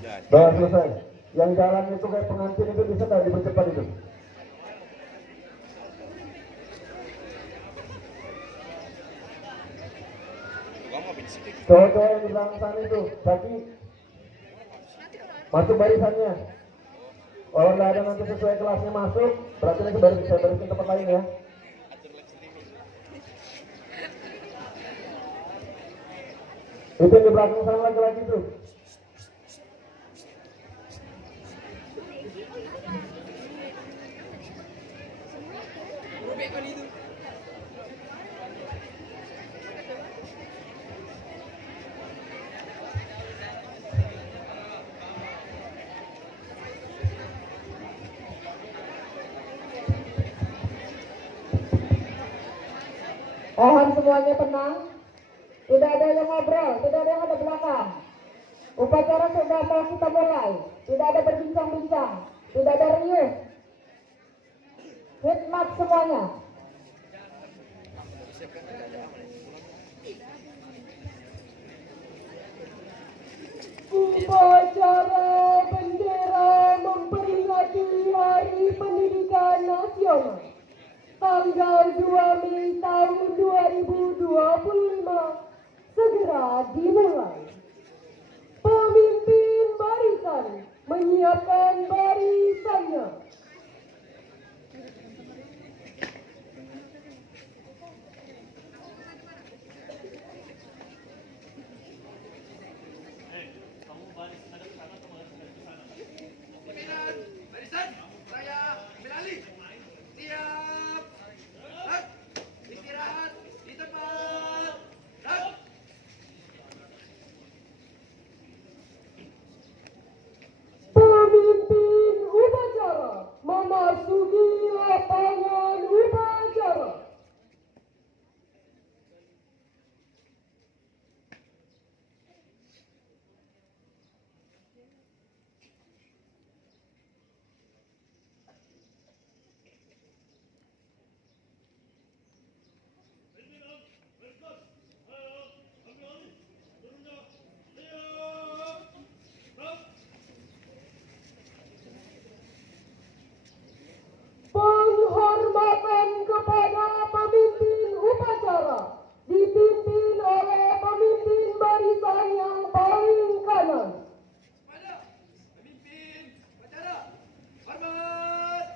Udah selesai. Yang jalan itu kayak pengantin itu bisa nggak dipercepat itu? Cowok-cowok yang di belakang sana itu, tapi masuk barisannya. Kalau nggak ada nanti sesuai kelasnya masuk, berarti nanti baru bisa barisin tempat lain ya. Itu yang di belakang sana lagi-lagi tuh. Mohon semuanya tenang, tidak ada yang ngobrol, tidak ada yang ada belakang. Upacara sudah mau kita mulai, tidak ada berbincang-bincang, tidak ada riuh. Hikmat semuanya. Upacara bendera memperingati Hari Pendidikan Nasional tanggal 2 Mei tahun 2025 segera dimulai. Pemimpin barisan menyiapkan barisannya. Pemimpin upacara memasuki lapangan upacara. Penghormatan kepada pemimpin upacara dipimpin oleh pemimpin barisan yang paling kanan. Pemimpin upacara, hormat.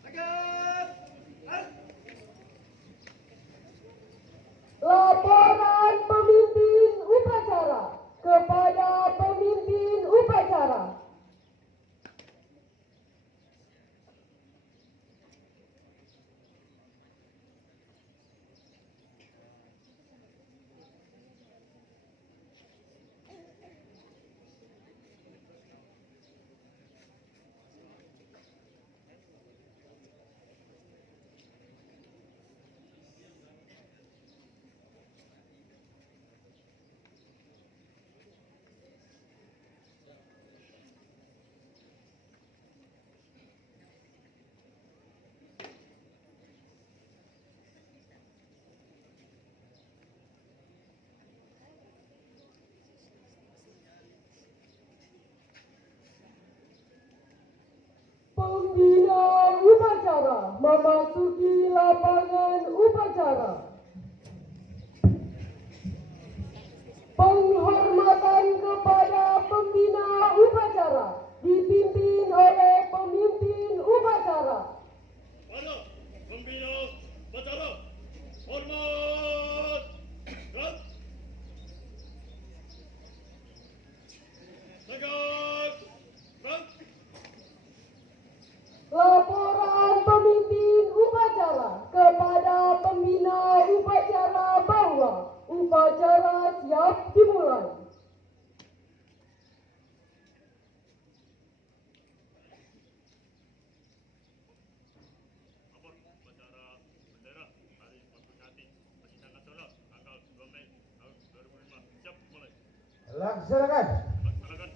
Tegak. Laporan pemimpin upacara kepada pemimpin upacara. Pembina upacara memasuki lapangan upacara. Penghormatan kepada pembina upacara dipimpin oleh pemimpin upacara. Para pembina upacara, hormat. Gerak. Tegak. Gerak. Laporan pemimpin upacara kepada pembina upacara bahwa upacara siap dimulai. Lapor upacara bendera Hari Memperingati Pendidikan Nasional tanggal 2 Mei tahun 2005 siap mulai. Laksanakan. Laksanakan.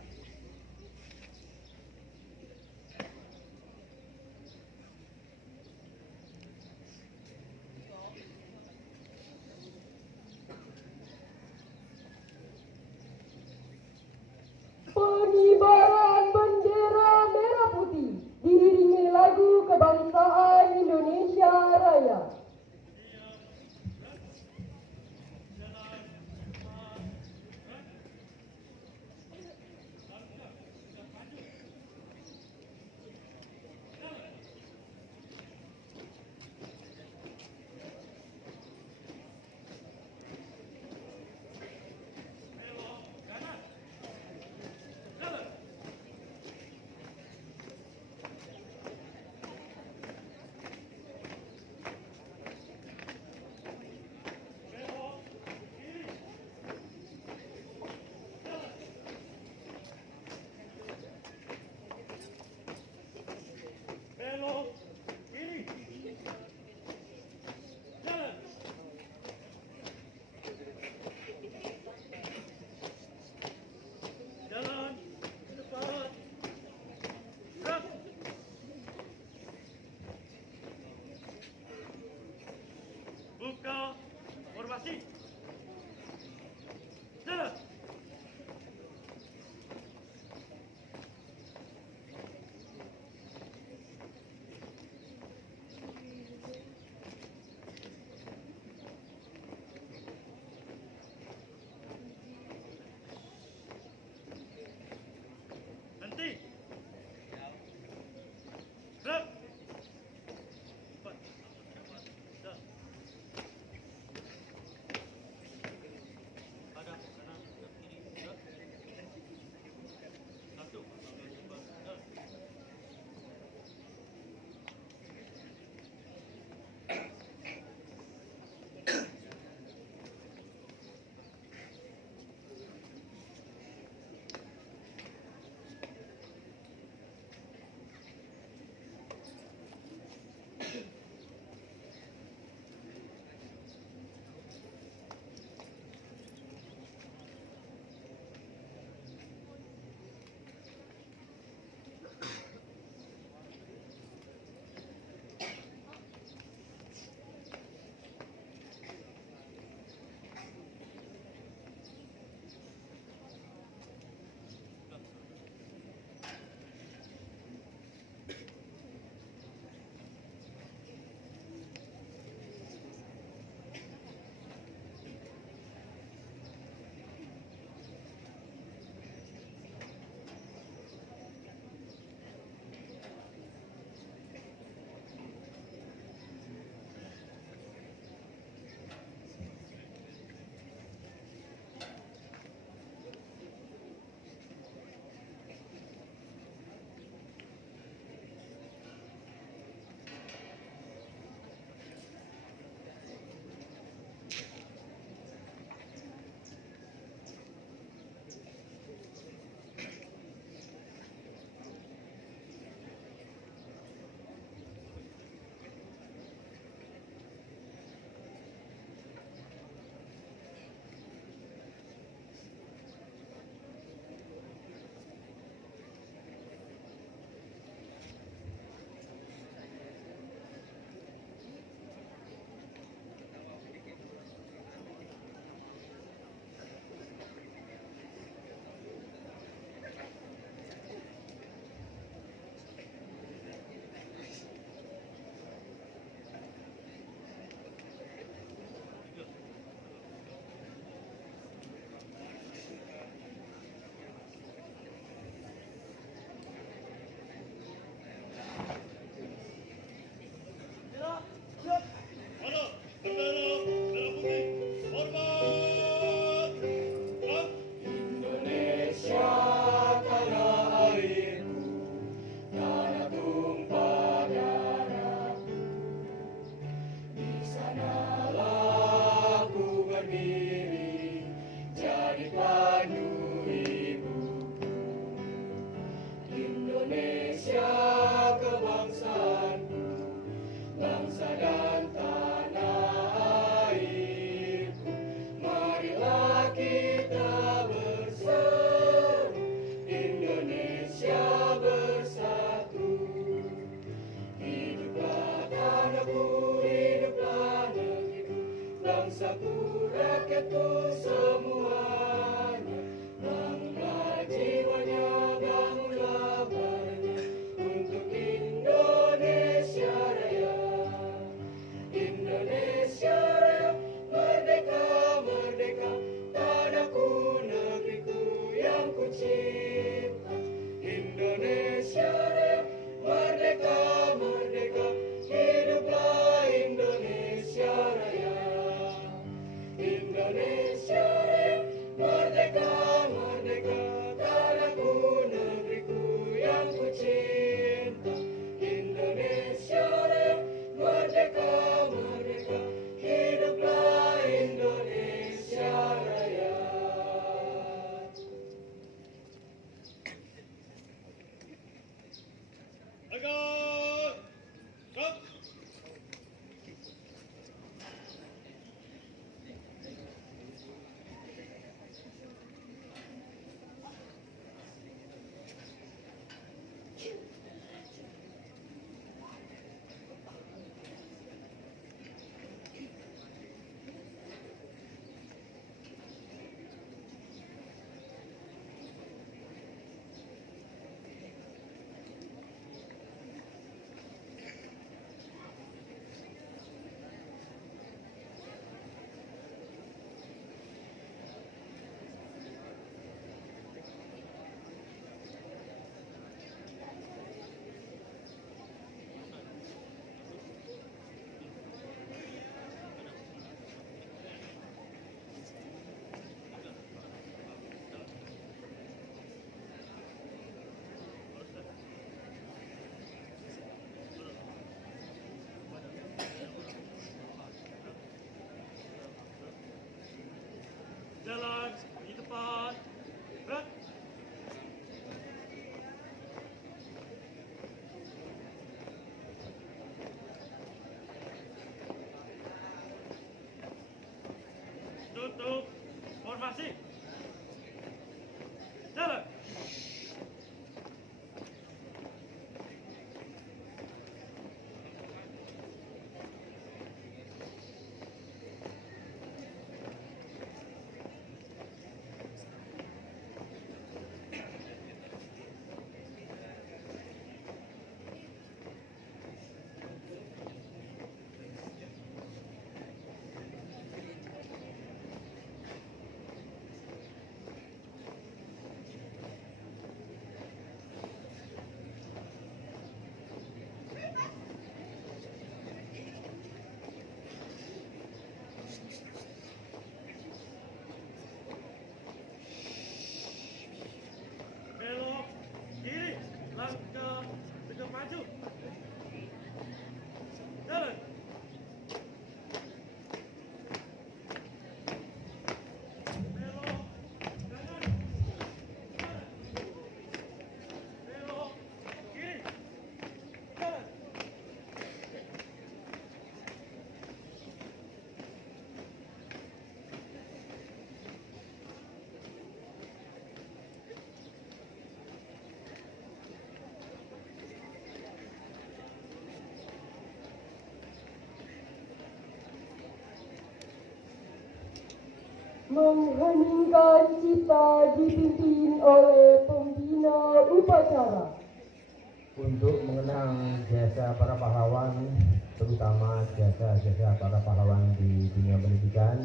rakyatku semuanya, bangunlah jiwanya, bangunlah badannya untuk Indonesia Raya. Indonesia Raya, merdeka, merdeka, tanahku, negeriku yang ku cinta. Indonesia Raya, merdeka, merdeka, hiduplah Indonesia Raya. Indonesia Raya, merdeka, merdeka, tanahku, negeriku yang ku cinta. Indonesia Raya, merdeka, merdeka, hiduplah Indonesia Raya. Agar! Stop! Jalan di depan. Gerak. Tutup. Formasi. Jalan. Belok kiri, langkah tegak maju. Jalan. Belok kanan. Jalan. Belok kiri. Jalan. Mengheningkan cipta dipimpin oleh pembina upacara. Untuk mengenang jasa para pahlawan, terutama jasa-jasa para pahlawan di dunia pendidikan,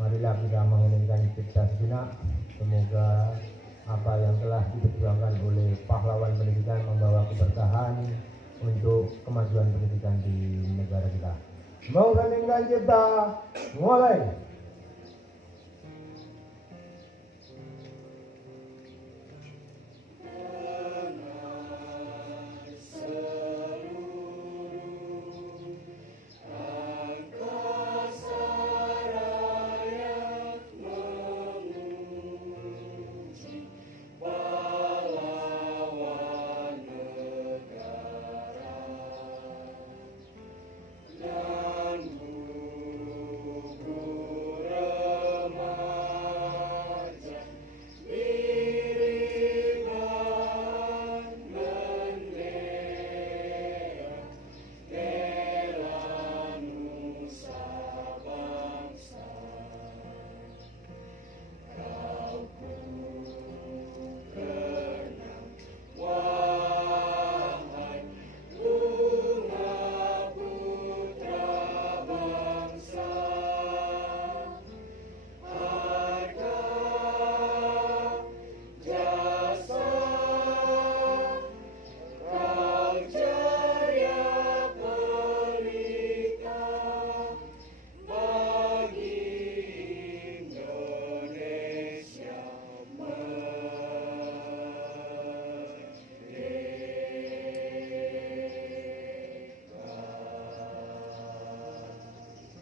marilah kita mengeningkan cipta sejenak. Semoga apa yang telah diperjuangkan oleh pahlawan pendidikan membawa keberkahan untuk kemajuan pendidikan di negara kita. Mengeningkan cipta, mulai. Dan gugur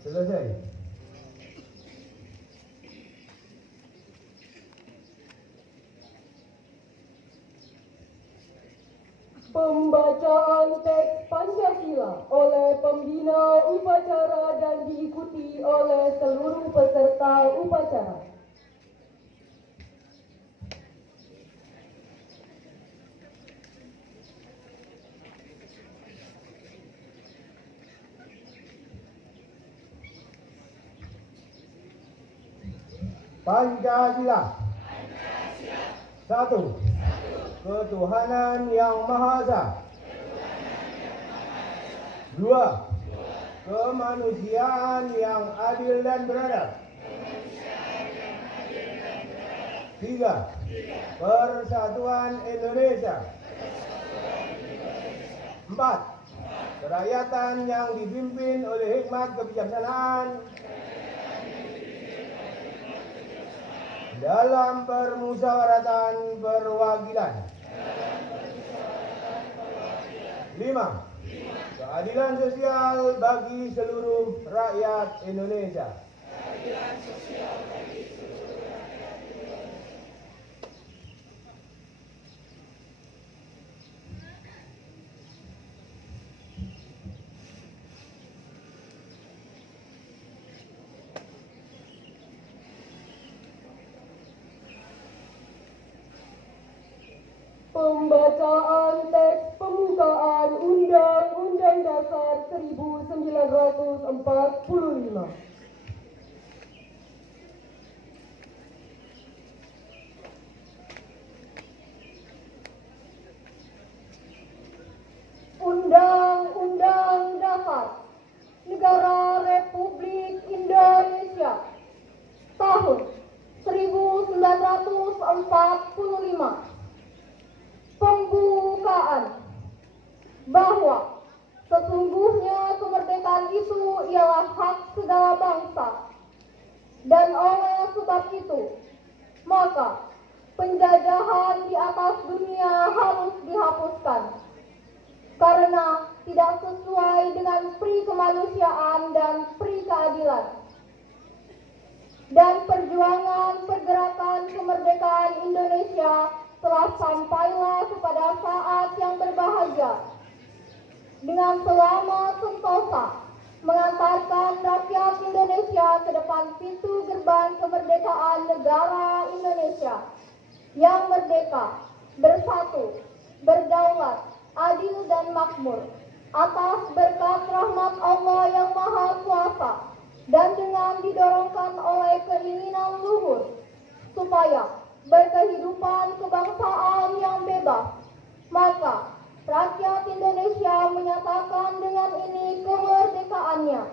Selesai. Pembacaan teks Pancasila oleh pembina upacara dan diikuti oleh seluruh peserta upacara. Pancasila. Satu. Ketuhanan Yang Maha Esa. Dua. Kemanusiaan yang adil dan beradab. Tiga. Persatuan Indonesia. Empat. Kerakyatan yang dipimpin oleh hikmat kebijaksanaan dalam permusyawaratan perwakilan. 5. Keadilan sosial bagi seluruh rakyat Indonesia. Pembacaan teks pembukaan Undang-Undang Dasar 1945. Undang-Undang Dasar Negara Republik Indonesia tahun 1945. Pembukaan bahwa sesungguhnya kemerdekaan itu ialah hak segala bangsa, dan oleh sebab itu maka penjajahan di atas dunia harus dihapuskan karena tidak sesuai dengan pri kemanusiaan dan pri keadilan. Dan perjuangan pergerakan kemerdekaan Indonesia telah sampailah kepada saat yang berbahagia dengan selamat sentosa mengantarkan rakyat Indonesia ke depan pintu gerbang kemerdekaan negara Indonesia yang merdeka, bersatu, berdaulat, adil dan makmur atas berkat rahmat Allah yang Maha Kuasa dan dengan didorongkan oleh keinginan luhur supaya berkehidupan kebangsaan yang bebas, maka rakyat Indonesia menyatakan dengan ini kemerdekaannya.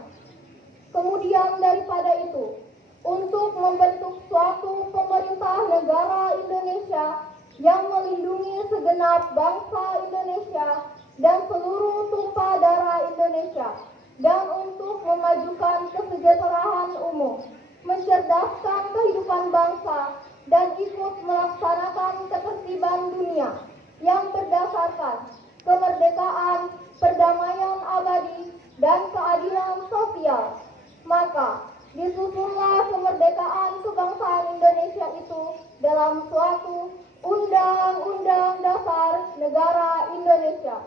Kemudian daripada itu, untuk membentuk suatu pemerintah negara Indonesia yang melindungi segenap bangsa Indonesia dan seluruh tumpah darah Indonesia, dan untuk memajukan kesejahteraan umum, mencerdaskan kehidupan bangsa, dan ikut melaksanakan ketertiban dunia yang berdasarkan kemerdekaan, perdamaian abadi, dan keadilan sosial. Maka disusunlah kemerdekaan kebangsaan Indonesia itu dalam suatu Undang-Undang Dasar Negara Indonesia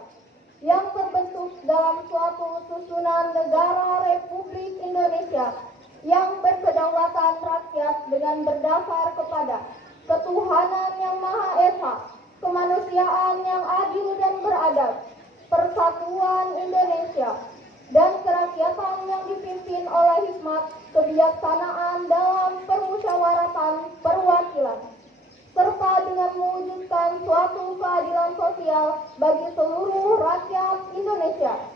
yang terbentuk dalam suatu susunan negara Republik Indonesia yang berkedaulatan rakyat dengan berdasar kepada ketuhanan yang Maha Esa, kemanusiaan yang adil dan beradab, persatuan Indonesia, dan kerakyatan yang dipimpin oleh hikmat kebijaksanaan dalam permusyawaratan perwakilan, serta dengan mewujudkan suatu keadilan sosial bagi seluruh rakyat Indonesia.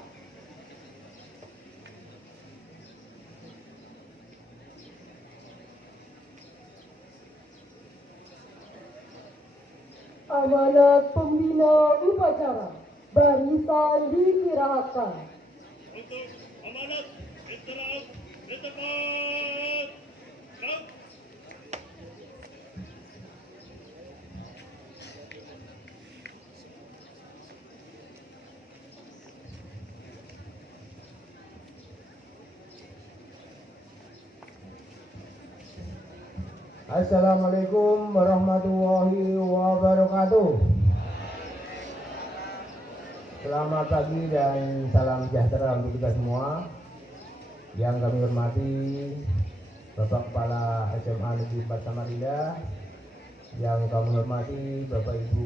Amanat pembina upacara, barisan diistirahatkan. Untuk amanat istirahat di tempat. Stop. Assalamualaikum warahmatullahi wabarakatuh. Selamat pagi dan salam sejahtera untuk kita semua. Yang kami hormati Bapak Kepala SMA Negeri 4 Samarinda, yang kami hormati Bapak Ibu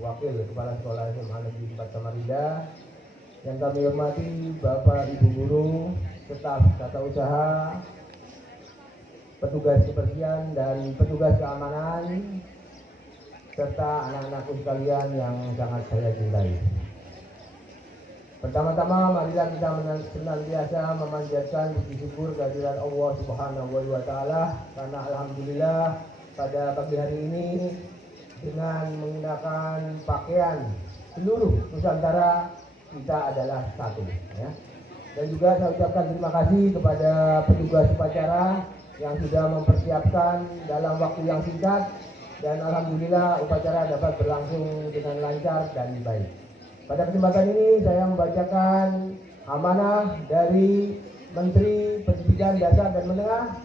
Wakil Kepala Sekolah SMA Negeri 4 Samarinda, yang kami hormati Bapak Ibu Guru, staf tata usaha, petugas kebersihan dan petugas keamanan, serta anak-anakku sekalian yang sangat saya cintai. Pertama-tama marilah kita senantiasa memanjatkan puji syukur kehadirat Allah Subhanahu wa Ta'ala, karena alhamdulillah pada pagi hari ini dengan menggunakan pakaian seluruh Nusantara kita adalah satu, ya. Dan juga saya ucapkan terima kasih kepada petugas upacara yang sudah mempersiapkan dalam waktu yang singkat, dan alhamdulillah upacara dapat berlangsung dengan lancar dan baik. Pada kesempatan ini saya membacakan amanah dari Menteri Pendidikan Dasar dan Menengah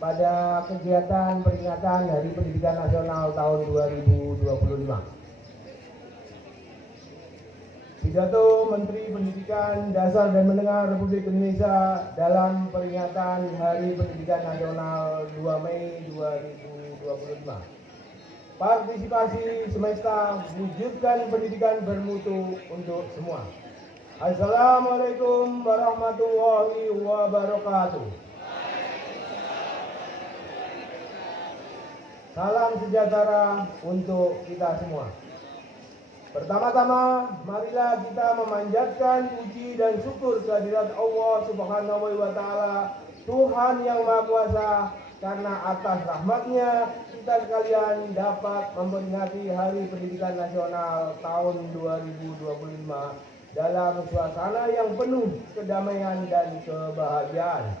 pada kegiatan peringatan Hari Pendidikan Nasional tahun 2025. Pidato Menteri Pendidikan Dasar dan Menengah Republik Indonesia dalam peringatan Hari Pendidikan Nasional 2 Mei 2025. Partisipasi semesta, wujudkan pendidikan bermutu untuk semua. Assalamualaikum warahmatullahi wabarakatuh. Salam sejahtera untuk kita semua. Pertama-tama, marilah kita memanjatkan puji dan syukur kehadirat Allah Subhanahu wa Ta'ala, Tuhan yang Maha Kuasa, karena atas rahmatnya kita sekalian dapat memperingati Hari Pendidikan Nasional tahun 2025 dalam suasana yang penuh kedamaian dan kebahagiaan.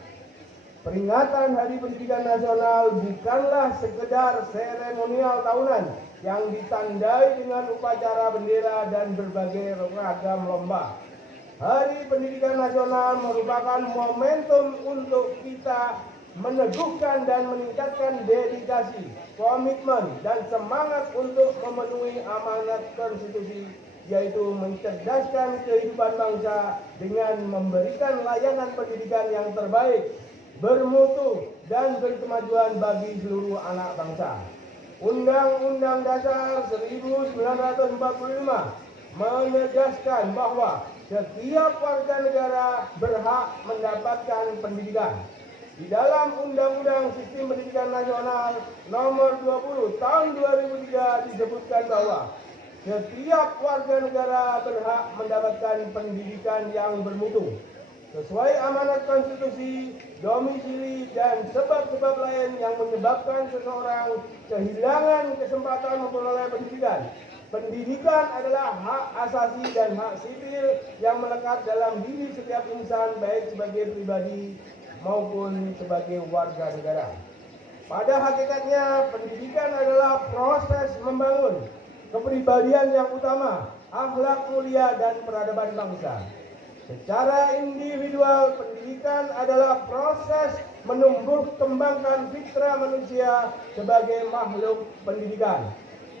Peringatan Hari Pendidikan Nasional bukanlah sekedar seremonial tahunan yang ditandai dengan upacara bendera dan berbagai ragam lomba. Hari Pendidikan Nasional merupakan momentum untuk kita meneguhkan dan meningkatkan dedikasi, komitmen, dan semangat untuk memenuhi amanat konstitusi, yaitu mencerdaskan kehidupan bangsa dengan memberikan layanan pendidikan yang terbaik, bermutu, dan berkemajuan bagi seluruh anak bangsa. Undang-Undang Dasar 1945 menegaskan bahwa setiap warga negara berhak mendapatkan pendidikan. Di dalam Undang-Undang Sistem Pendidikan Nasional Nomor 20 Tahun 2003 disebutkan bahwa setiap warga negara berhak mendapatkan pendidikan yang bermutu sesuai amanat konstitusi, domisili, dan sebab-sebab lain yang menyebabkan seseorang kehilangan kesempatan memperoleh pendidikan. Pendidikan adalah hak asasi dan hak sipil yang melekat dalam diri setiap insan, baik sebagai pribadi maupun sebagai warga negara. Pada hakikatnya, pendidikan adalah proses membangun kepribadian yang utama, akhlak mulia, dan peradaban bangsa. Secara individual, pendidikan adalah proses menumbuh kembangkan fitrah manusia sebagai makhluk pendidikan,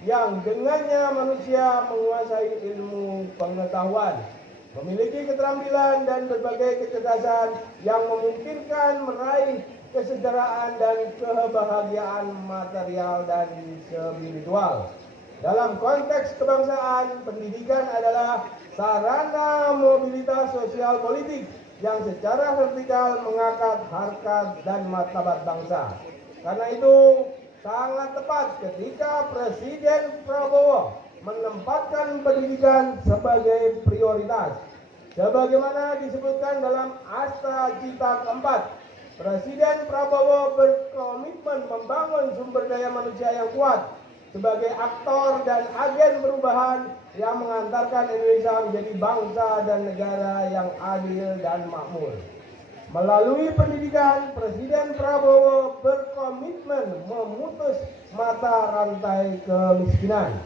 yang dengannya manusia menguasai ilmu pengetahuan, memiliki keterampilan dan berbagai kecerdasan yang memungkinkan meraih kesejahteraan dan kebahagiaan material dan spiritual. Dalam konteks kebangsaan, pendidikan adalah sarana mobilitas sosial politik yang secara vertikal mengangkat harkat dan martabat bangsa. Karena itu, sangat tepat ketika Presiden Prabowo menempatkan pendidikan sebagai prioritas. Sebagaimana disebutkan dalam Asta Cita keempat, Presiden Prabowo berkomitmen membangun sumber daya manusia yang kuat sebagai aktor dan agen perubahan yang mengantarkan Indonesia menjadi bangsa dan negara yang adil dan makmur. Melalui pendidikan, Presiden Prabowo berkomitmen memutus mata rantai kemiskinan.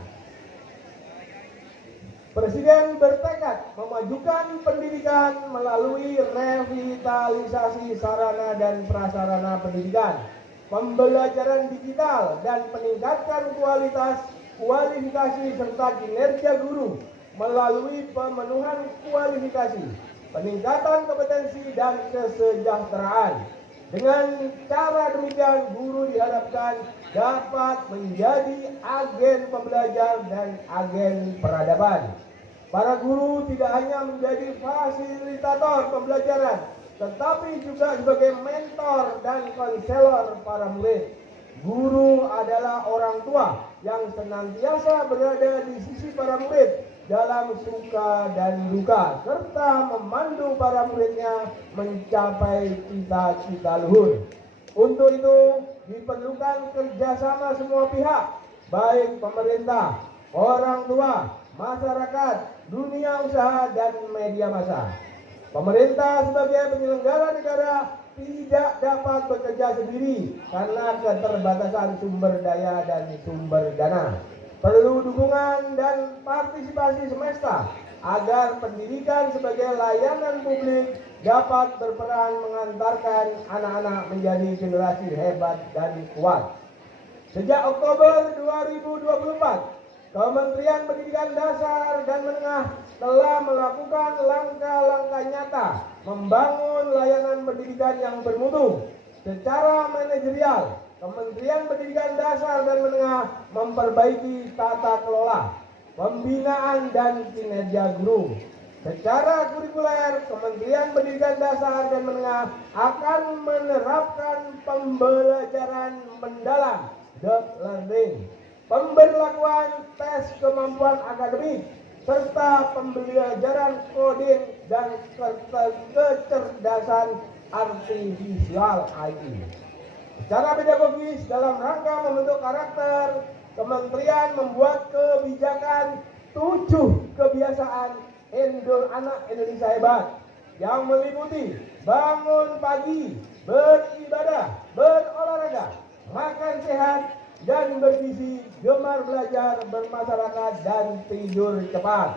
Presiden bertekad memajukan pendidikan melalui revitalisasi sarana dan prasarana pendidikan, pembelajaran digital, dan peningkatan kualifikasi serta kinerja guru melalui pemenuhan kualifikasi, peningkatan kompetensi dan kesejahteraan. Dengan cara demikian, guru diharapkan dapat menjadi agen pembelajar dan agen peradaban. Para guru tidak hanya menjadi fasilitator pembelajaran, tetapi juga sebagai mentor dan konselor para murid. Guru adalah orang tua yang senantiasa berada di sisi para murid dalam suka dan duka, serta memandu para muridnya mencapai cita-cita luhur. Untuk itu diperlukan kerjasama semua pihak, baik pemerintah, orang tua, masyarakat, dunia usaha, dan media massa. Pemerintah sebagai penyelenggara negara tidak dapat bekerja sendiri karena keterbatasan sumber daya dan sumber dana. Perlu dukungan dan partisipasi semesta agar pendidikan sebagai layanan publik dapat berperan mengantarkan anak-anak menjadi generasi hebat dan kuat. Sejak Oktober 2024, Kementerian Pendidikan Dasar dan Menengah telah melakukan langkah-langkah nyata membangun layanan pendidikan yang bermutu. Secara manajerial, Kementerian Pendidikan Dasar dan Menengah memperbaiki tata kelola, pembinaan dan kinerja guru. Secara kurikuler, Kementerian Pendidikan Dasar dan Menengah akan menerapkan pembelajaran mendalam, deep learning, pemberlakuan tes kemampuan akademik, serta pembelajaran coding dan kecerdasan artifisial AI. Secara pedagogis, dalam rangka membentuk karakter, Kementerian membuat kebijakan 7 kebiasaan anak Indonesia hebat yang meliputi bangun pagi, beribadah, berolahraga, makan sehat dan bergizi, gemar belajar, bermasyarakat, dan tidur cepat.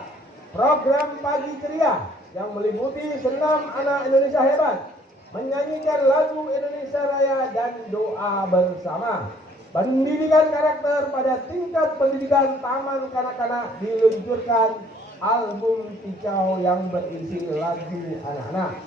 Program Pagi Ceria yang meliputi senam anak Indonesia hebat, menyanyikan lagu Indonesia Raya, dan doa bersama. Pendidikan karakter pada tingkat pendidikan taman kanak-kanak, diluncurkan album kicau yang berisi lagu anak-anak.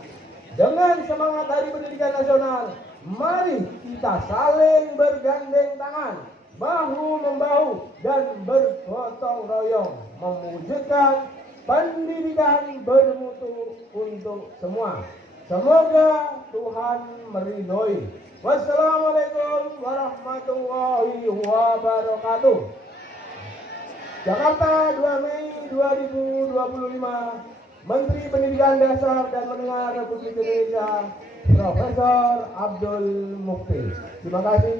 Dengan semangat Hari Pendidikan Nasional, mari kita saling bergandeng tangan, bahu-membahu, dan bergotong royong mewujudkan pendidikan bermutu untuk semua. Semoga Tuhan meridhoi. Wassalamualaikum warahmatullahi wabarakatuh. Jakarta, 2 Mei 2025. Menteri Pendidikan Dasar dan Menengah Republik Indonesia, Profesor Abdul Mukti. Terima kasih.